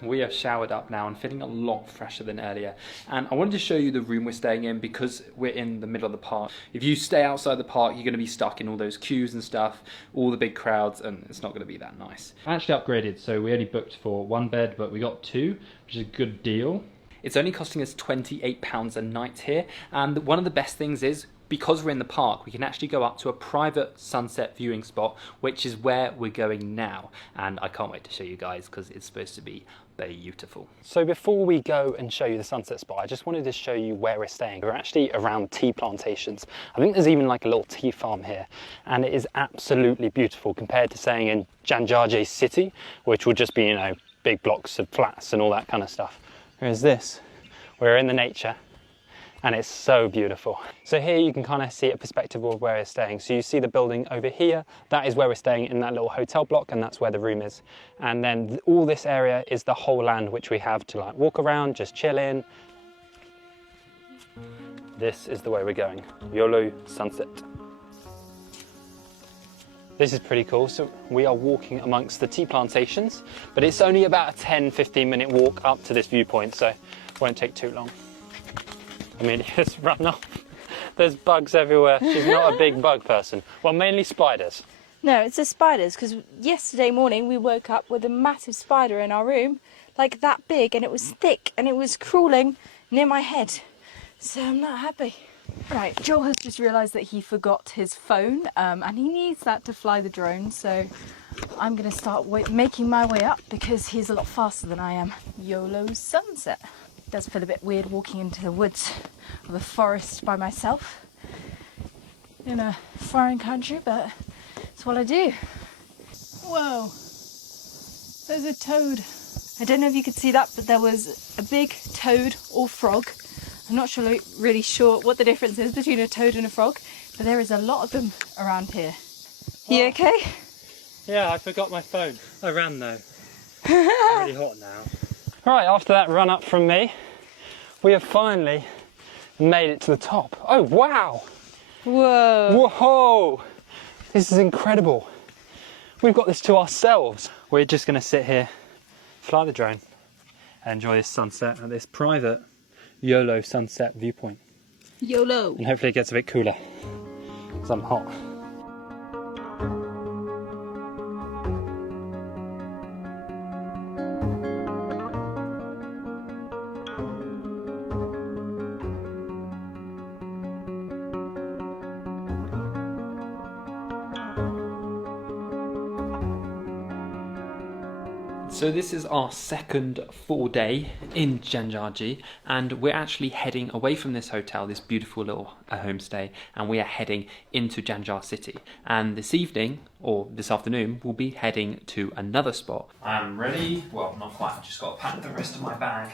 We are showered up now and feeling a lot fresher than earlier. And I wanted to show you the room we're staying in because we're in the middle of the park. If you stay outside the park, you're going to be stuck in all those queues and stuff, all the big crowds, and it's not going to be that nice. I actually upgraded, so we only booked for one bed, but we got two, which is a good deal. It's only costing us £28 a night here, and one of the best things is, because we're in the park, we can actually go up to a private sunset viewing spot, which is where we're going now. And I can't wait to show you guys because it's supposed to be beautiful. So before we go and show you the sunset spot, I just wanted to show you where we're staying. We're actually around tea plantations. I think there's even like a little tea farm here, and it is absolutely beautiful compared to staying in Janjar J City, which will just be, you know, big blocks of flats and all that kind of stuff. Whereas this, we're in the nature, and it's so beautiful. So here you can kind of see a perspective of where we're staying. So you see the building over here, that is where we're staying in that little hotel block, and that's where the room is. And then all this area is the whole land which we have to like walk around, just chill in. This is the way we're going, YOLO Sunset. This is pretty cool. So we are walking amongst the tea plantations, but it's only about a 10-15 minute walk up to this viewpoint, so it won't take too long. Amelia just run off. There's bugs everywhere. She's not a big bug person. Well, mainly spiders. No, it's the spiders, because yesterday morning we woke up with a massive spider in our room, like that big, and it was thick, and it was crawling near my head. So I'm not happy. Right, Joel has just realised that he forgot his phone, and he needs that to fly the drone, so I'm going to start making my way up, because he's a lot faster than I am. YOLO Sunset. It does feel a bit weird walking into the woods of a forest by myself in a foreign country, but it's what I do. Whoa, there's a toad. I don't know if you could see that, but there was a big toad or frog. I'm not really sure what the difference is between a toad and a frog, but there is a lot of them around here. You okay? Yeah, I forgot my phone. I ran though. It's really hot now. Right, after that run up from me, we have finally made it to the top. Oh, wow! Whoa! Whoa! This is incredible. We've got this to ourselves. We're just going to sit here, fly the drone, and enjoy this sunset at this private YOLO sunset viewpoint. YOLO! And hopefully it gets a bit cooler, because I'm hot. So this is our second full day in Janjar, and we're actually heading away from this hotel, this beautiful little homestay, and we are heading into Janjar City. And this evening, or this afternoon, we'll be heading to another spot. I'm ready. Well, not quite. I've just got to pack the rest of my bag.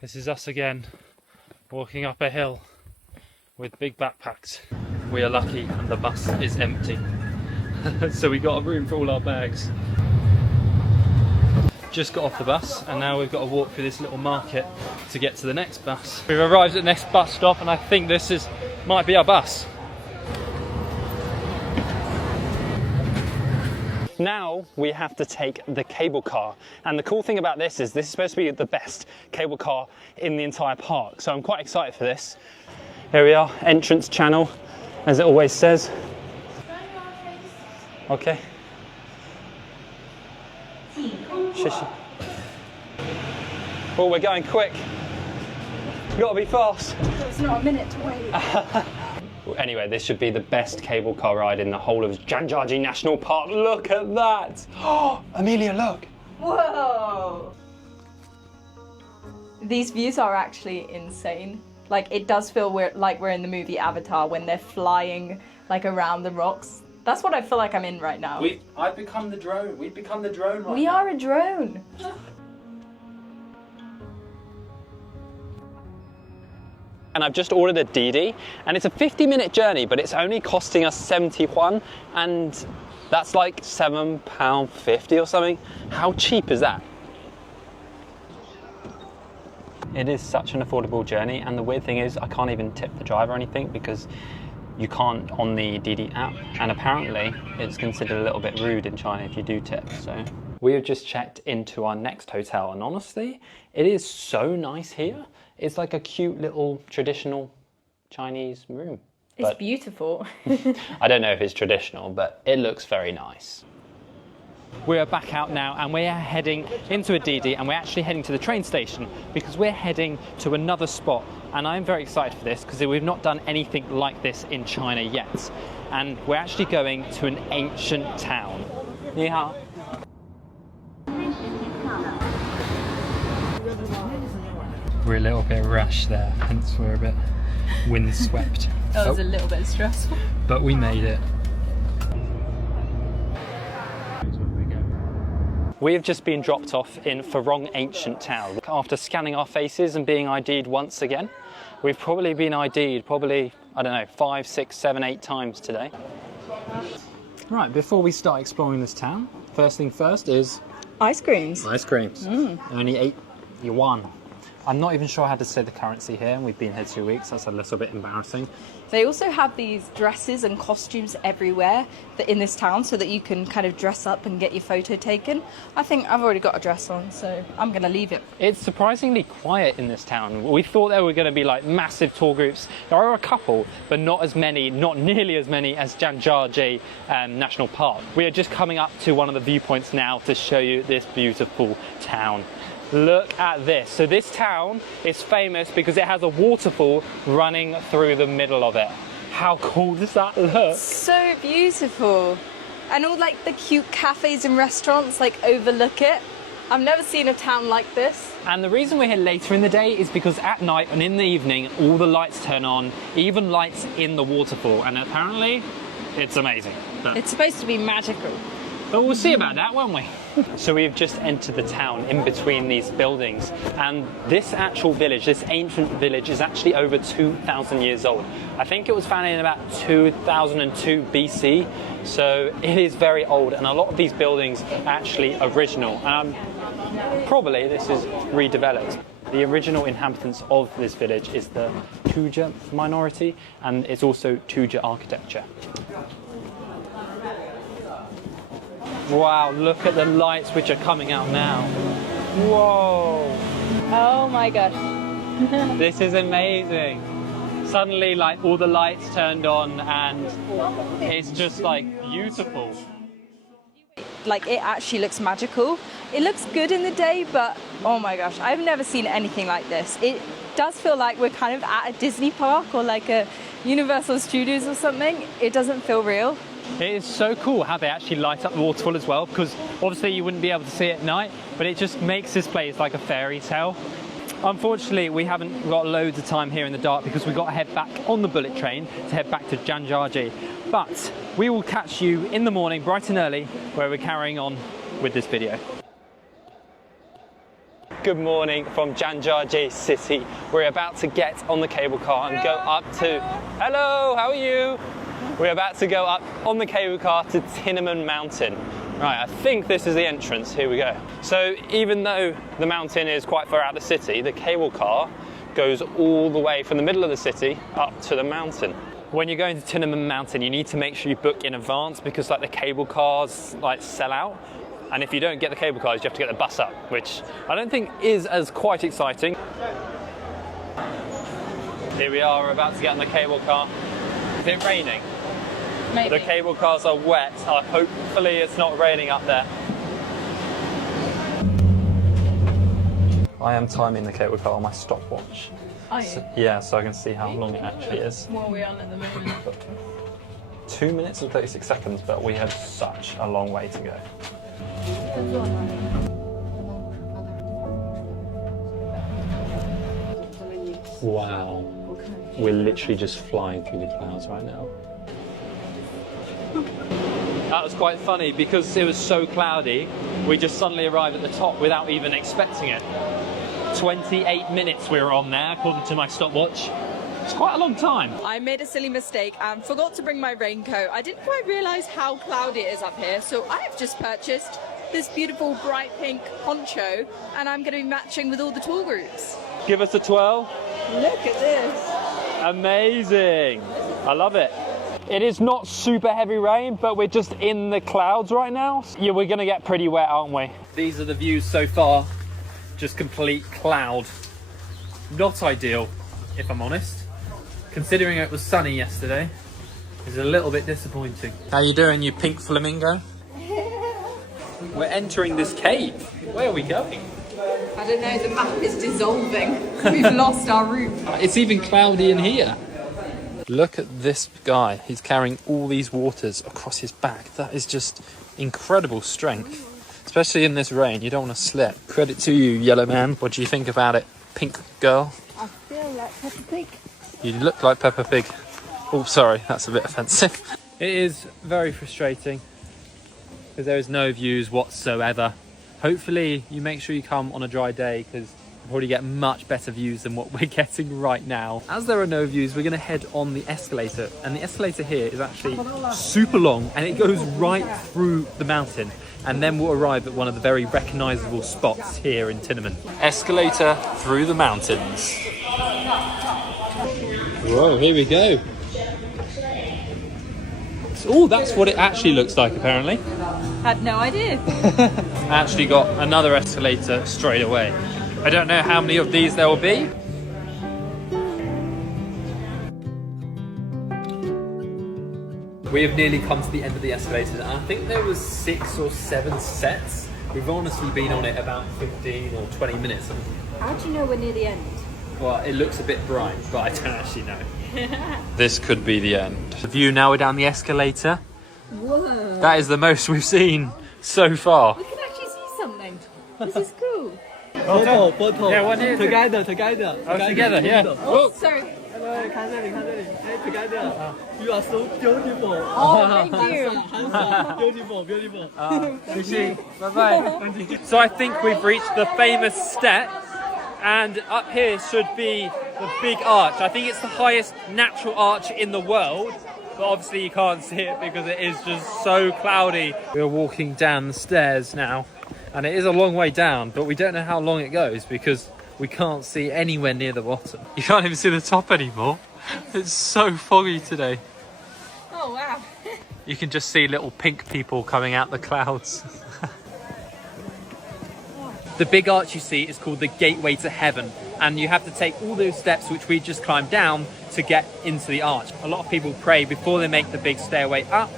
This is us again, walking up a hill with big backpacks. We are lucky and the bus is empty. So we got a room for all our bags. Just got off the bus and now we've got to walk through this little market to get to the next bus. We've arrived at the next bus stop and I think this might be our bus. Now we have to take the cable car, and the cool thing about this is supposed to be the best cable car in the entire park, so I'm quite excited for this. Here we are, entrance channel, as it always says. Okay. Oh, we're going quick. You've got to be fast. There's not a minute to wait. Anyway, this should be the best cable car ride in the whole of Janjar National Park. Look at that! Oh, Amelia, look! Whoa! These views are actually insane. Like, it does feel like we're in the movie Avatar when they're flying like around the rocks. That's what I feel like I'm in right now. I've become the drone. We've become the drone right now. We are a drone. And I've just ordered a DD, and it's a 50-minute journey, but it's only costing us 71, and that's like £7.50 or something. How cheap is that? It is such an affordable journey, and the weird thing is I can't even tip the driver or anything because you can't on the Didi app, and apparently it's considered a little bit rude in China if you do tip. So we have just checked into our next hotel, and honestly, it is so nice here. It's like a cute little traditional Chinese room. It's beautiful. I don't know if it's traditional, but it looks very nice. We are back out now, and we are heading into a Didi, and we're actually heading to the train station because we're heading to another spot. And I'm very excited for this because we've not done anything like this in China yet. And we're actually going to an ancient town. 你好. We're a little bit rushed there, hence we're a bit windswept. That was a little bit stressful. But we made it. We have just been dropped off in Furong Ancient Town. After scanning our faces and being ID'd once again, we've probably been ID'd I don't know, 5, 6, 7, 8 times today. Right, before we start exploring this town, first thing first is... Ice creams. Ice creams. Only 8 yuan. I'm not even sure how to say the currency here, and we've been here 2 weeks, that's a little bit embarrassing. They also have these dresses and costumes everywhere in this town so that you can kind of dress up and get your photo taken. I think I've already got a dress on, so I'm going to leave it. It's surprisingly quiet in this town. We thought there were going to be like massive tour groups. There are a couple, but not as many, not nearly as many as Zhangjiajie National Park. We are just coming up to one of the viewpoints now to show you this beautiful town. Look at this. So this town is famous because it has a waterfall running through the middle of it. How cool does that look? So beautiful. And all like the cute cafes and restaurants like overlook it. I've never seen a town like this. And the reason we're here later in the day is because at night and in the evening, all the lights turn on, even lights in the waterfall. And apparently it's amazing. It's supposed to be magical. But we'll see about that, won't we? So we've just entered the town in between these buildings, and this actual village, this ancient village, is actually over 2,000 years old. I think it was founded in about 2002 BC, so it is very old, and a lot of these buildings are actually original. Probably this is redeveloped. The original inhabitants of this village is the Tujia minority, and it's also Tujia architecture. Wow, look at the lights which are coming out now. Whoa. Oh my gosh. This is amazing. Suddenly, like, all the lights turned on and it's just like beautiful. Like, it actually looks magical. It looks good in the day, but oh my gosh, I've never seen anything like this. It does feel like we're kind of at a Disney park or like a Universal Studios or something. It doesn't feel real. It is so cool how they actually light up the waterfall as well, because obviously you wouldn't be able to see it at night, but it just makes this place like a fairy tale. Unfortunately, we haven't got loads of time here in the dark because we've got to head back on the bullet train to head back to Zhangjiajie. But we will catch you in the morning, bright and early, where we're carrying on with this video. Good morning from Zhangjiajie City. We're about to get on the cable car and go up to... Hello, how are you? We're about to go up on the cable car to Tiananmen Mountain. Right, I think this is the entrance. Here we go. So even though the mountain is quite far out of the city, the cable car goes all the way from the middle of the city up to the mountain. When you're going to Tiananmen Mountain, you need to make sure you book in advance because like the cable cars like sell out. And if you don't get the cable cars, you have to get the bus up, which I don't think is as quite exciting. Here we are, we're about to get on the cable car. Is it raining? Maybe. The cable cars are wet. Hopefully it's not raining up there. I am timing the cable car on my stopwatch. Are you? So I can see how long it actually is. What are we on at the moment? 2 minutes and 36 seconds, but we have such a long way to go. Wow. We're literally just flying through the clouds right now. That was quite funny because it was so cloudy, we just suddenly arrived at the top without even expecting it. 28 minutes we were on there, according to my stopwatch. It's quite a long time. I made a silly mistake and forgot to bring my raincoat. I didn't quite realise how cloudy it is up here, so I have just purchased this beautiful bright pink poncho and I'm going to be matching with all the tour groups. Give us a twirl. Look at this. Amazing. I love it. It is not super heavy rain, but we're just in the clouds right now. Yeah, we're gonna get pretty wet, aren't we? These are the views so far. Just complete cloud. Not ideal, if I'm honest. Considering it was sunny yesterday, it's a little bit disappointing. How you doing, you pink flamingo? We're entering this cave. Where are we going? I don't know, the map is dissolving. We've lost our route. It's even cloudy in here. Look at this guy. He's carrying all these waters across his back. That is just incredible strength. Especially in this rain, you don't want to slip. Credit to you, yellow man. What do you think about it, pink girl? I feel like Peppa Pig. You look like Peppa Pig. Oh, sorry, that's a bit offensive. It is very frustrating because there is no views whatsoever. Hopefully you make sure you come on a dry day because you'll probably get much better views than what we're getting right now. As there are no views, we're going to head on the escalator, and the escalator here is actually super long and it goes right through the mountain, and then we'll arrive at one of the very recognisable spots here in Tinnaman. Escalator through the mountains. Whoa, here we go. Oh, that's what it actually looks like apparently. Had no idea. I actually got another escalator straight away. I don't know how many of these there will be. We have nearly come to the end of the escalator, and I think there was 6 or 7 sets. We've honestly been on it about 15 or 20 minutes. How do you know we're near the end? Well, it looks a bit bright, but I don't actually know. This could be the end. The view now, we're down the escalator. Whoa. That is the most we've seen so far. We can actually see something. This is cool. Photo. Yeah, one here. Together. Oh, together, yeah. Oh, sorry. Together. You are so beautiful. Oh, thank you. Handsome. Beautiful. Bye-bye. So I think we've reached the famous step, and up here should be the big arch. I think it's the highest natural arch in the world, but obviously you can't see it because it is just so cloudy. We're walking down the stairs now, and it is a long way down, but we don't know how long it goes because we can't see anywhere near the bottom. You can't even see the top anymore. It's so foggy today. Oh, wow. You can just see little pink people coming out the clouds. The big arch you see is called the Gateway to Heaven, and you have to take all those steps which we just climbed down to get into the arch. A lot of people pray before they make the big stairway up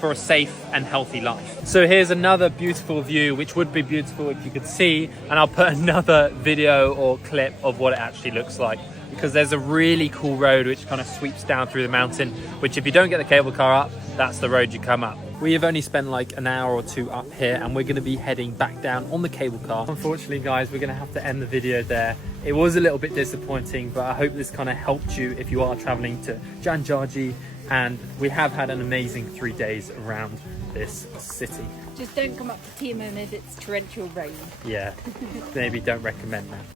for a safe and healthy life. So here's another beautiful view, which would be beautiful if you could see, and I'll put another video or clip of what it actually looks like, because there's a really cool road which kind of sweeps down through the mountain, which if you don't get the cable car up, that's the road you come up. We have only spent like an hour or 2 up here, and we're going to be heading back down on the cable car. Unfortunately, guys, we're going to have to end the video there. It was a little bit disappointing, but I hope this kind of helped you if you are traveling to Janjaji, and we have had an amazing 3 days around this city. Just don't come up to Tinnaman if it's torrential rain. Yeah, maybe don't recommend that.